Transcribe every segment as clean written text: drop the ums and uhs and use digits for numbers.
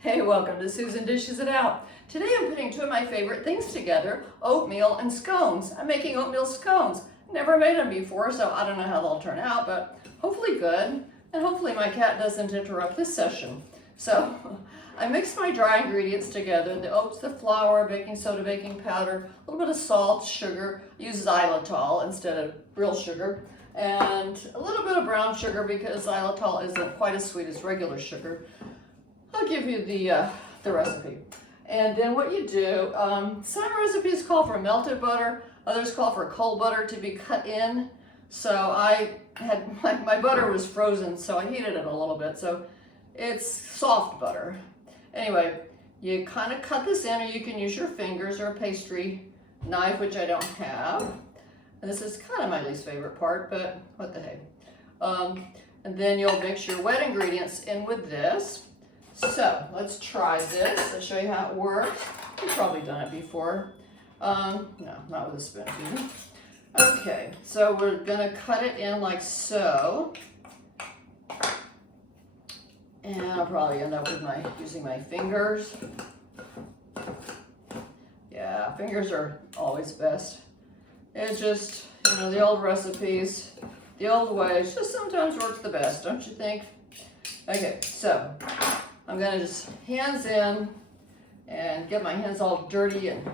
Hey, welcome to Susan Dishes It Out. Today I'm putting two of my favorite things together, oatmeal and scones. I'm making oatmeal scones. Never made them before, so I don't know how they'll turn out, but hopefully good. And hopefully my cat doesn't interrupt this session. So I mixed my dry ingredients together, the oats, the flour, baking soda, baking powder, a little bit of salt, sugar. I use xylitol instead of real sugar, and a little bit of brown sugar because xylitol isn't quite as sweet as regular sugar. I'll give you the recipe. And then what you do, some recipes call for melted butter, others call for cold butter to be cut in. So I had, my butter was frozen, so I heated it a little bit, so it's soft butter. Anyway, you kind of cut this in, or you can use your fingers or a pastry knife, which I don't have. And this is kind of my least favorite part, but what the heck. And then you'll mix your wet ingredients in with this. So let's try this. I'll show you how it works. You've probably done it before. No, not with a spoon. Okay, so we're gonna cut it in like so. And I'll probably end up with using my fingers. Yeah, fingers are always best. It's just, the old recipes, the old ways, just sometimes works the best, don't you think? Okay, so I'm gonna just hands in and get my hands all dirty and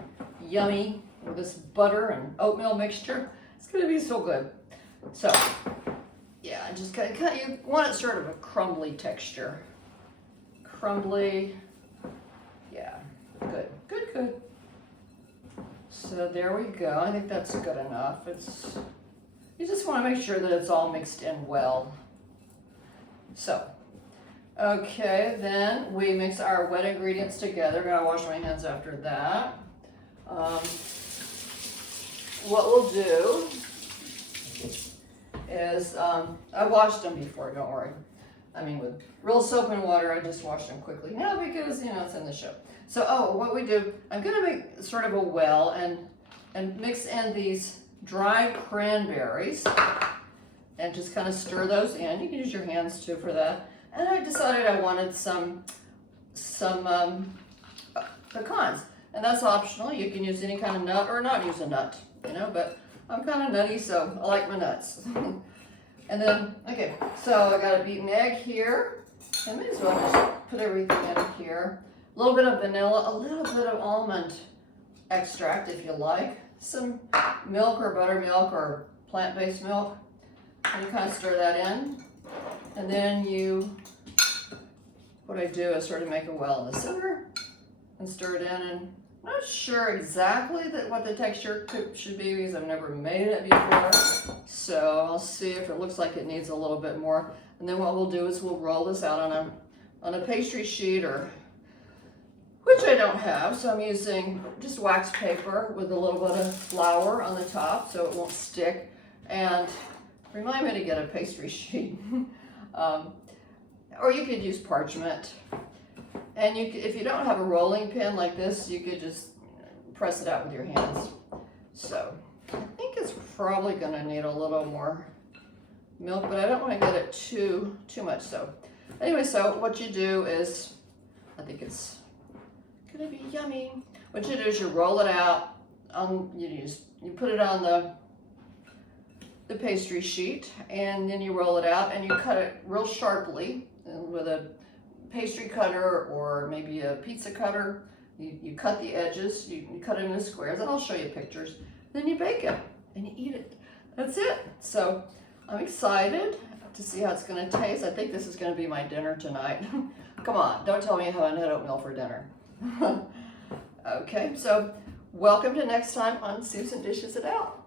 yummy with this butter and oatmeal mixture. It's gonna be so good. So, yeah, just you want it sort of a crumbly texture. Crumbly, yeah, good, good, good. So there we go. I think that's good enough. You just want to make sure that it's all mixed in well. So, okay, then we mix our wet ingredients together. I'm gonna wash my hands after that. What we'll do is, I washed them before, don't worry. I mean, with real soap and water, I just washed them quickly now because, it's in the show. So, what we do, I'm gonna make sort of a well and mix in these dried cranberries and just kind of stir those in. You can use your hands too for that. And I decided I wanted some pecans, and that's optional. You can use any kind of nut or not use a nut, but I'm kind of nutty, so I like my nuts. And then, okay, so I got a beaten egg here. I may as well just put everything in here. A little bit of vanilla, a little bit of almond extract if you like. Some milk or buttermilk or plant-based milk. And you kind of stir that in. And then what I do is sort of make a well in the center and stir it in. And I'm not sure exactly what the texture should be because I've never made it before. So I'll see if it looks like it needs a little bit more. And then what we'll do is we'll roll this out on a pastry sheet, which I don't have. So I'm using just wax paper with a little bit of flour on the top so it won't stick. And remind me to get a pastry sheet. Or you could use parchment. And if you don't have a rolling pin like this, you could just press it out with your hands. So I think it's probably gonna need a little more milk, but I don't wanna get it too much. So anyway, so what you do is, I think it's gonna be yummy. What you do is you roll it out, you put it on the pastry sheet, and then you roll it out and you cut it real sharply with a pastry cutter or maybe a pizza cutter. You cut the edges, you cut it into squares, and I'll show you pictures. Then you bake it and you eat it. That's it. So I'm excited to see how it's gonna taste. I think this is gonna be my dinner tonight. Come on, don't tell me I haven't had oatmeal for dinner. Okay, so welcome to next time on Susan Dishes It Out.